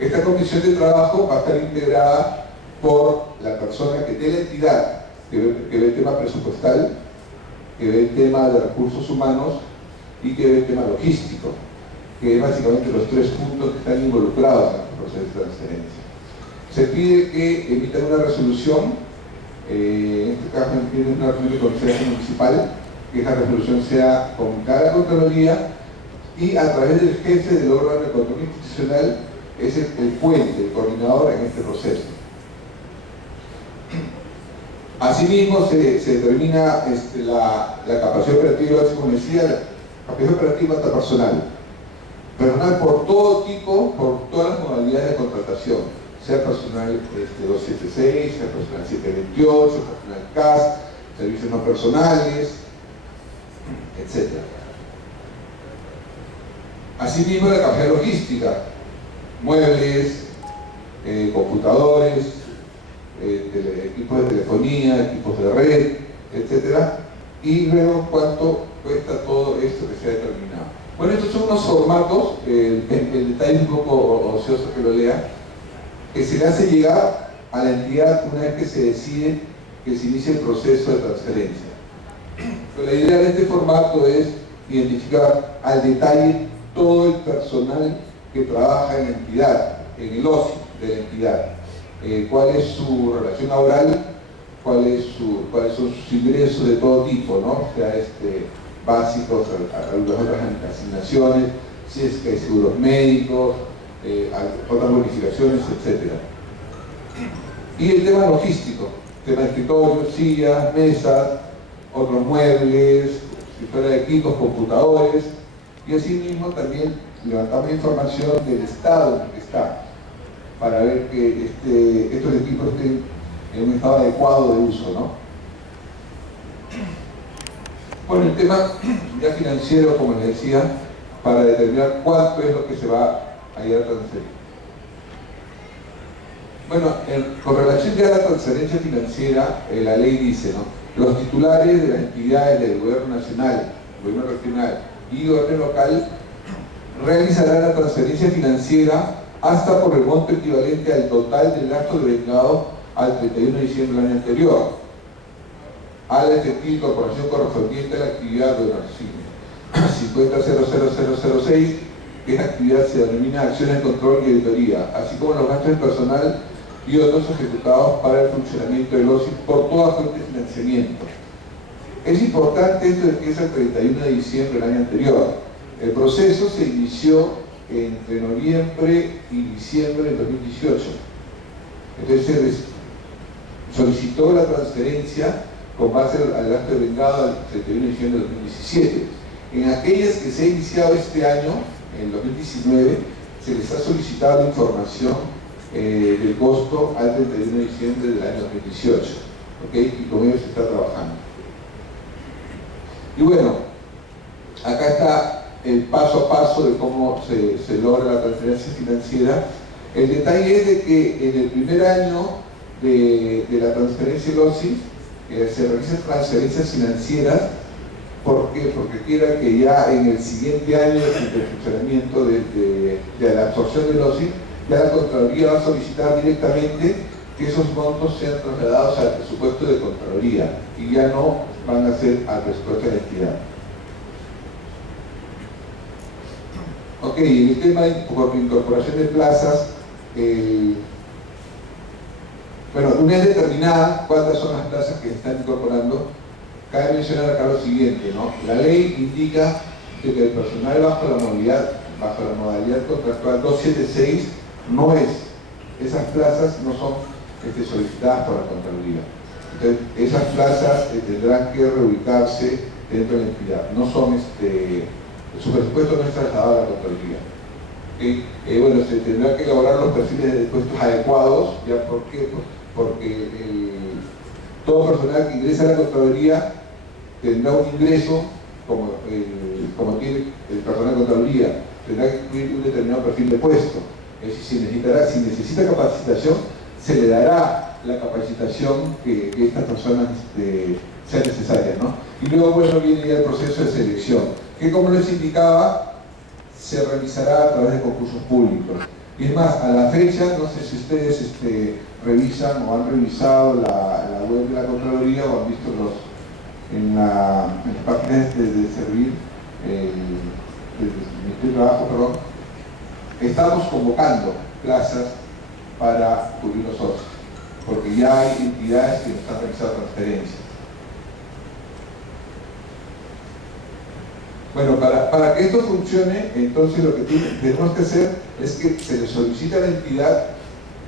Esta comisión de trabajo va a estar integrada por la persona que de la entidad, que ve el tema presupuestal, que ve el tema de recursos humanos y que ve el tema logístico, que es básicamente los tres puntos que están involucrados en el proceso de transferencia. Se pide que emitan una resolución, en este caso emitan una resolución de consejo municipal, que esa resolución sea comunicada a la Contraloría y a través del jefe del órgano de control institucional es el puente, el coordinador en este proceso. Asimismo, se determina la capacidad operativa, como decía, la capacidad operativa hasta personal por todo tipo, por todas las modalidades de contratación, sea personal 276, sea personal 728, personal CAS, servicios no personales, etc. Asimismo, la capacidad logística, muebles, computadores, equipos de telefonía, equipos de red, etc. Y luego cuánto cuesta todo esto que se ha determinado. Bueno, estos son unos formatos, el detalle es un poco ocioso que lo lea, que se le hace llegar a la entidad una vez que se decide que se inicie el proceso de transferencia. Pero la idea de este formato es identificar al detalle todo el personal que trabaja en la entidad, en el OSI de la entidad, cuál es su relación laboral, cuáles son sus ingresos de todo tipo, ¿no? O sea, básicos, algunas otras asignaciones, si es que hay seguros médicos, otras bonificaciones, etc. Y el tema logístico, tema de escritorios, sillas, mesas, otros muebles, si fuera equipos, computadores, y asimismo también levantamos información del estado en el que está, para ver que estos equipos estén en un estado adecuado de uso, ¿no? Bueno, el tema ya financiero, como les decía, para determinar cuánto es lo que se va a ir a transferir. Bueno, con relación ya a la transferencia financiera, la ley dice, ¿no?, los titulares de las entidades del gobierno nacional, gobierno regional y gobierno local realizarán la transferencia financiera hasta por el monto equivalente al total del gasto devengado al 31 de diciembre del año anterior, a la efectiva incorporación correspondiente a la actividad de la 50.00006, que esta actividad se denomina acciones de control y auditoría, así como los gastos de personal y otros ejecutados para el funcionamiento del OSI por toda fuente de financiamiento. Es importante esto de que es el 31 de diciembre del año anterior. El proceso se inició entre noviembre y diciembre del 2018. Entonces se solicitó la transferencia con base al gasto devengado al 31 de diciembre del 2017. En aquellas que se ha iniciado este año, en 2019, se les ha solicitado la información del costo al 31 de diciembre del año 2018, ¿okay? Y con ello se está trabajando. Y bueno, acá está el paso a paso de cómo se logra la transferencia financiera. El detalle es de que en el primer año de la transferencia del OSI se realizan transferencias financieras. ¿Por qué? Porque quiera que ya en el siguiente año de funcionamiento de la absorción del OSI, ya la Contraloría va a solicitar directamente que esos montos sean trasladados al presupuesto de Contraloría y ya no van a ser al presupuesto de la entidad. Ok, en el tema de incorporación de plazas, bueno, una vez determinada cuántas son las plazas que se están incorporando, cabe mencionar acá lo siguiente, ¿no? La ley indica que el personal bajo la modalidad contractual 276 no es, esas plazas no son solicitadas por la Contraloría. Entonces, esas plazas tendrán que reubicarse dentro de la entidad, no son, su presupuesto no es trasladado a la Contraloría. ¿Ok? Bueno, se tendrá que elaborar los perfiles de puestos adecuados. ¿Ya por qué? Pues porque todo personal que ingresa a la Contraloría tendrá un ingreso, como tiene el personal de Contraloría, tendrá que incluir un determinado perfil de puesto. Es decir, si necesita capacitación, se le dará la capacitación que estas personas sean necesarias, ¿no? Y luego, bueno, viene ya el proceso de selección, que como les indicaba, se realizará a través de concursos públicos. Y es más, a la fecha, no sé si ustedes revisan o han revisado la web de la Contraloría o han visto en las páginas de servir, del Ministerio de Trabajo, perdón, estamos convocando plazas para cubrir los socios, porque ya hay entidades que nos han realizado transferencias. Bueno, para que esto funcione, entonces lo que tenemos que hacer es que se le solicita a la entidad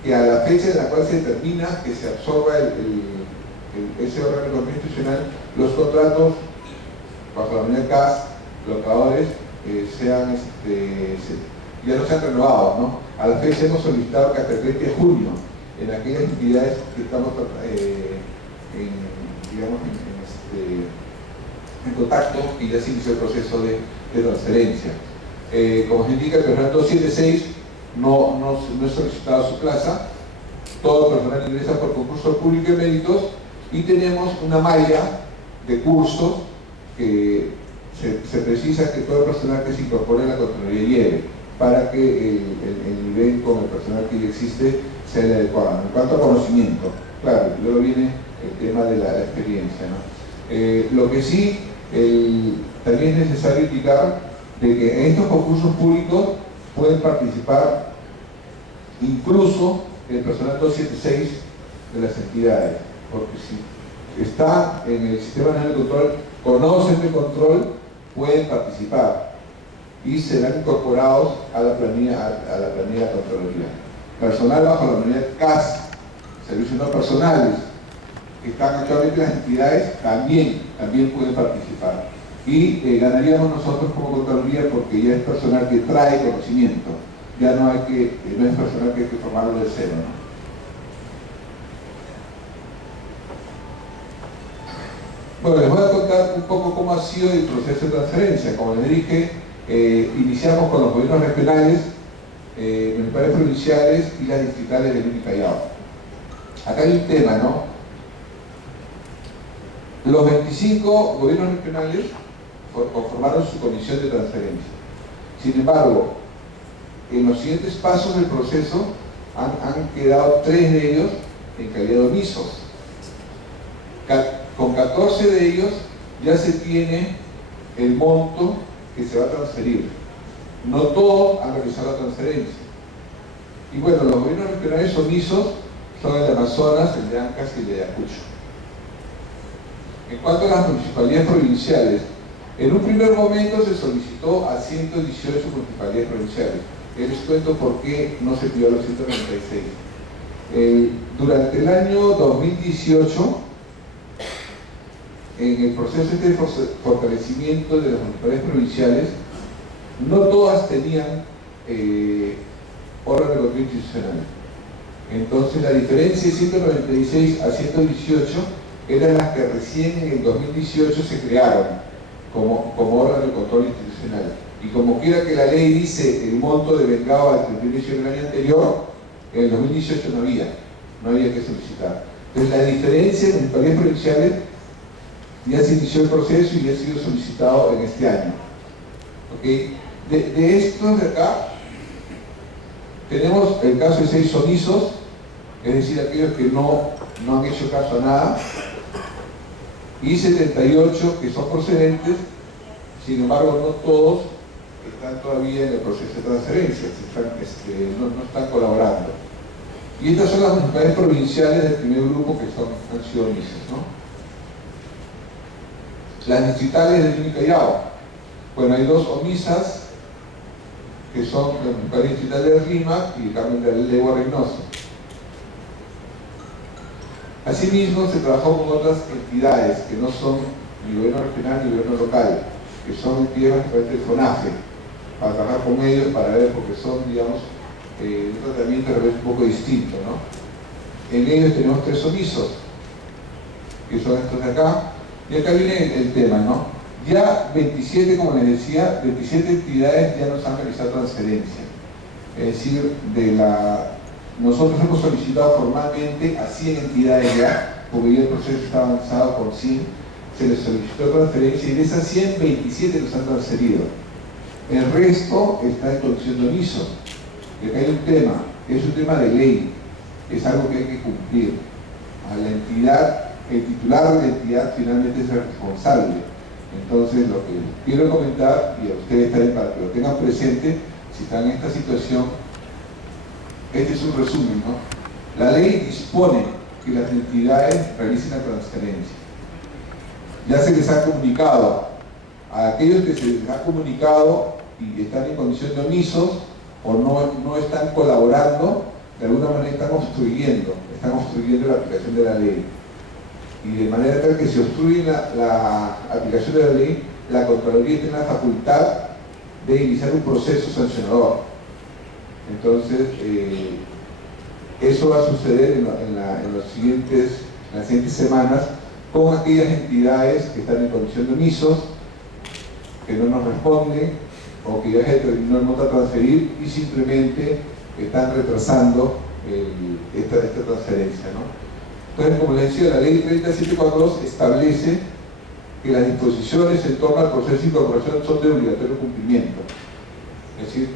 que a la fecha en la cual se determina que se absorba ese órgano constitucional, los contratos bajo la unidad CAS, locadores, ya no sean renovados, ¿no? A la fecha hemos solicitado que hasta el 30 de junio, en aquellas entidades que estamos en contacto, y ya se inició el proceso de transferencia. Como se indica, el personal 276 no es solicitado su plaza, todo el personal ingresa por concurso público de méritos, y tenemos una malla de cursos que se precisa que todo el personal que se incorpore a la Contraloría lleve, para que el nivel con el personal que ya existe sea el adecuado. En cuanto a conocimiento, claro, luego viene el tema de la experiencia, ¿no? Lo que sí, también es necesario indicar de que en estos concursos públicos pueden participar incluso el personal 276 de las entidades, porque si está en el Sistema Nacional de Control, conocen de control, pueden participar y serán incorporados a la planilla de Contraloría. Personal bajo la unidad CAS, servicios no personales, que están actualmente en las entidades, también pueden participar. Y ganaríamos nosotros como Contraloría porque ya es personal que trae conocimiento, ya no es personal que hay que formarlo de cero, ¿no? Bueno, les voy a contar un poco cómo ha sido el proceso de transferencia. Como les dije, iniciamos con los gobiernos regionales, municipales provinciales y las distritales de Lima y Callao. Acá hay un tema, ¿no? Los 25 gobiernos regionales conformaron su comisión de transferencia. Sin embargo, en los siguientes pasos del proceso han quedado 3 de ellos en calidad de omisos. Con 14 de ellos ya se tiene el monto que se va a transferir. No todos han realizado la transferencia. Y bueno, los gobiernos regionales omisos son el de Amazonas, el de Ancas y el de Ayacucho. En cuanto a las municipalidades provinciales, en un primer momento se solicitó a 118 municipalidades provinciales. Les cuento por qué no se pidió a los 196. Durante el año 2018, en el proceso de fortalecimiento de las municipalidades provinciales, no todas tenían órgano de control institucional. Entonces la diferencia de 196 a 118 eran las que recién en el 2018 se crearon como órgano de control institucional. Y como quiera que la ley dice el monto devengado al 31 de diciembre del año anterior, en el 2018 no había que solicitar. Entonces la diferencia en municipalidades provinciales ya se inició el proceso y ya ha sido solicitado en este año. ¿Okay? De estos de acá, tenemos el caso de 6 omisos, es decir, aquellos que no han hecho caso a nada, y 78 que son procedentes, sin embargo no todos están todavía en el proceso de transferencia, no están colaborando. Y estas son las municipalidades provinciales del primer grupo que han sido omisas, ¿no? Las distritales de Lima y Callao. Bueno, hay 2 omisas, que son la municipalidad distrital de Lima y Carmen de la Legua Reynoso. Asimismo, se trabajó con otras entidades que no son ni gobierno regional ni gobierno local, que son entidades del FONAFE. para trabajar con ellos, para ver, porque son, digamos, un tratamiento de repente un poco distinto, ¿no? En ellos tenemos 3 omisos, que son estos de acá, y acá viene el tema, ¿no? Ya 27, como les decía, 27 entidades ya nos han realizado transferencia. Es decir, nosotros hemos solicitado formalmente a 100 entidades ya, porque ya el proceso está avanzado por 100, se les solicitó transferencia y de esas 100, 27 nos han transferido. El resto está en condición de omiso. Y acá hay un tema, es un tema de ley, es algo que hay que cumplir. A la entidad, el titular de la entidad finalmente es el responsable. Entonces, lo que quiero comentar, y a ustedes también para que lo tengan presente, si están en esta situación, este es un resumen, ¿no? La ley dispone que las entidades realicen la transferencia. Ya se les ha comunicado a aquellos que se les ha comunicado y están en condición de omisos o no están colaborando, de alguna manera están obstruyendo la aplicación de la ley. Y de manera tal que si obstruyen la aplicación de la ley, la Contraloría tiene la facultad de iniciar un proceso sancionador. Entonces, eso va a suceder en las siguientes semanas con aquellas entidades que están en condición de omisos, que no nos responden o que ya se terminó el monto a transferir y simplemente están retrasando esta transferencia, ¿no? Entonces, como les decía, la ley 3742 establece que las disposiciones en torno al proceso de incorporación son de obligatorio cumplimiento. Es decir,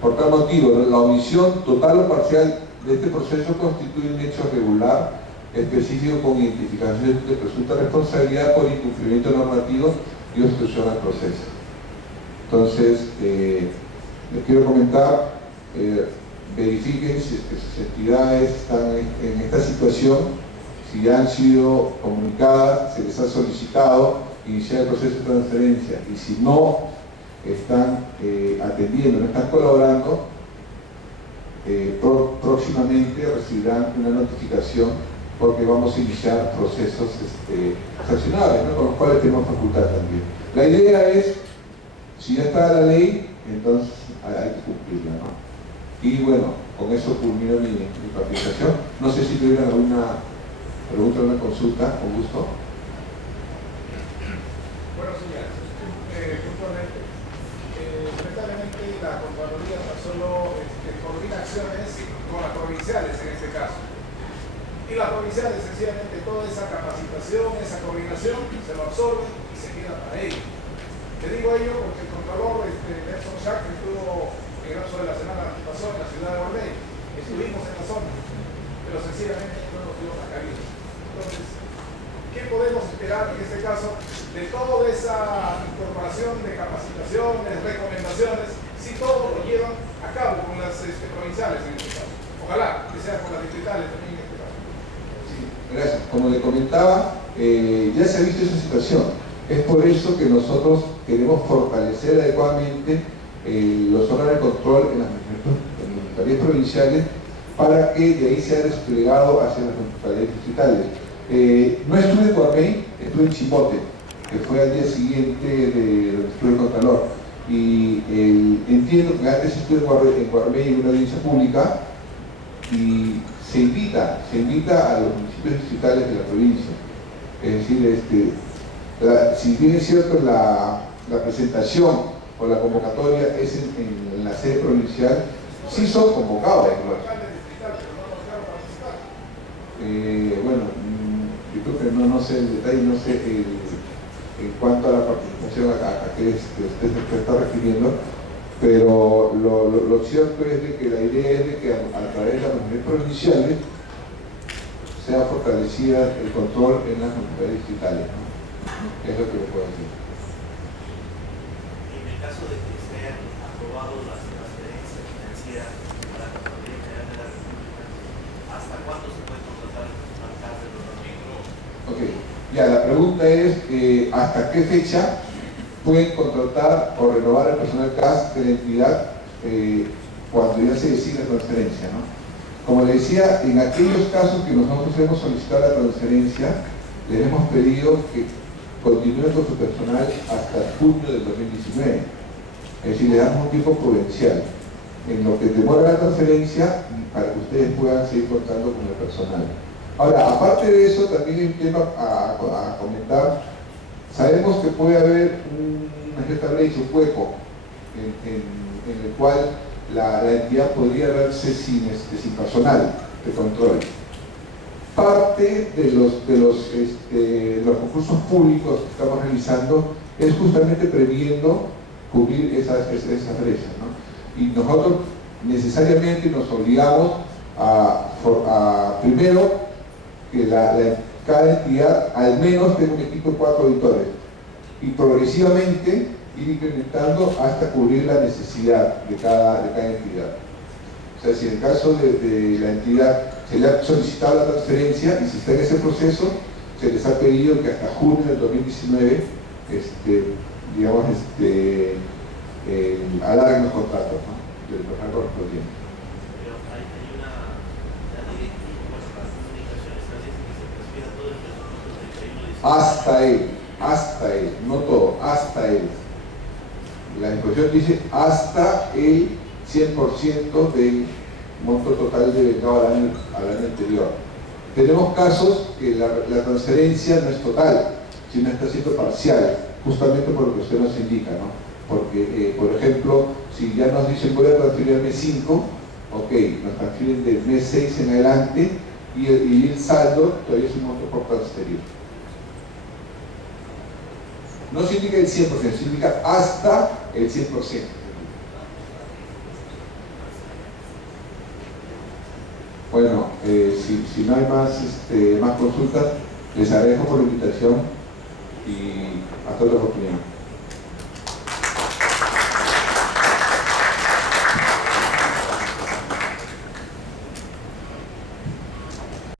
por tal motivo, la omisión total o parcial de este proceso constituye un hecho regular específico con identificación de presunta responsabilidad por incumplimiento normativo y obstrucción al proceso. Entonces, les quiero comentar, verifiquen si es que sus entidades están en esta situación, si ya han sido comunicadas, se les ha solicitado iniciar el proceso de transferencia y si no están atendiendo, no están colaborando, próximamente recibirán una notificación porque vamos a iniciar procesos sancionables, ¿no? Con los cuales tenemos facultad también. La idea es, si ya está la ley, entonces hay que cumplirla, ¿no? Y bueno, con eso culmino mi participación. No sé si tuvieran alguna pregunta o una consulta, con gusto. Bueno, señores, puntualmente, lamentablemente la Contraloría no solo coordina acciones con las provinciales en este caso. Y las provinciales, sencillamente, toda esa capacitación, esa coordinación, se lo absorben y se queda para ellos. Te digo ello porque el Contralor Nelson Schack estuvo en el lapso de la semana que pasó en la ciudad de Orley. Estuvimos en la zona, pero sencillamente no nos dio la cabida. Entonces, ¿qué podemos esperar en este caso de toda esa incorporación de capacitaciones, recomendaciones, si todo lo llevan a cabo con las provinciales en este caso? Ojalá que sea con las distritales también en este caso. Sí, gracias. Como le comentaba, ya se ha visto esa situación. Es por eso que nosotros queremos fortalecer adecuadamente los órganos de control en las municipalidades provinciales para que de ahí sea desplegado hacia las municipalidades distritales. No estuve en Guarmey, estuve en Chimbote, que fue al día siguiente de donde estuve en Contralor. Y entiendo que antes estuve en Guarmey en una audiencia pública y se invita a los municipios distritales de la provincia. Es decir, si bien es cierto la presentación o la convocatoria es en la sede provincial, sí son convocados. Bueno, yo creo que no sé el detalle, no sé en cuanto a la participación a que usted se está refiriendo, pero lo cierto es de que la idea es de que a través de las municipalidades provinciales sea fortalecida el control en las municipalidades distritales, ¿no? Es lo que le puedo decir. En el caso de que sean aprobados las transferencias financieras a la Contraloría General de la República, ¿hasta cuándo se puede contratar al CAS de los artículos? Ok, ya la pregunta es ¿hasta qué fecha pueden contratar o renovar el personal CAS de la entidad cuando ya se decide la transferencia, ¿no? Como le decía, en aquellos casos que nosotros hemos solicitado la transferencia, les hemos pedido que continúen con su personal hasta junio del 2019. Es decir, le damos un tiempo prudencial en lo que demora la transferencia para que ustedes puedan seguir contando con el personal. Ahora, aparte de eso, también hay un tema a comentar. Sabemos que puede haber una cierta brecha, un hueco, en el cual la entidad podría verse sin personal de control. Parte de los concursos públicos que estamos realizando es justamente previendo cubrir esas brechas, ¿no? Y nosotros necesariamente nos obligamos a primero, que cada entidad al menos tenga un equipo de 4 auditores y progresivamente ir incrementando hasta cubrir la necesidad de cada entidad. O sea, si en el caso de la entidad se le ha solicitado la transferencia y si está en ese proceso, se les ha pedido que hasta junio del 2019 alarguen los contratos, ¿no?, del personal correspondiente. Pero hay la directiva, pues, las comunicaciones establece que se transfiera todo el presupuesto del 31 de diciembre. Hasta él, no todo, hasta él. La disposición dice hasta el 100% del monto total devengado al año anterior. Tenemos casos que la transferencia no es total, sino está siendo parcial, justamente por lo que usted nos indica, ¿no? Porque, por ejemplo, si ya nos dicen voy a transferir al mes 5, ok, nos transfieren del mes 6 en adelante y el saldo todavía es un monto por transferir. No se indica el 100%, se indica hasta el 100%. Bueno, si no hay más consultas, les agradezco por la invitación y hasta otra oportunidad.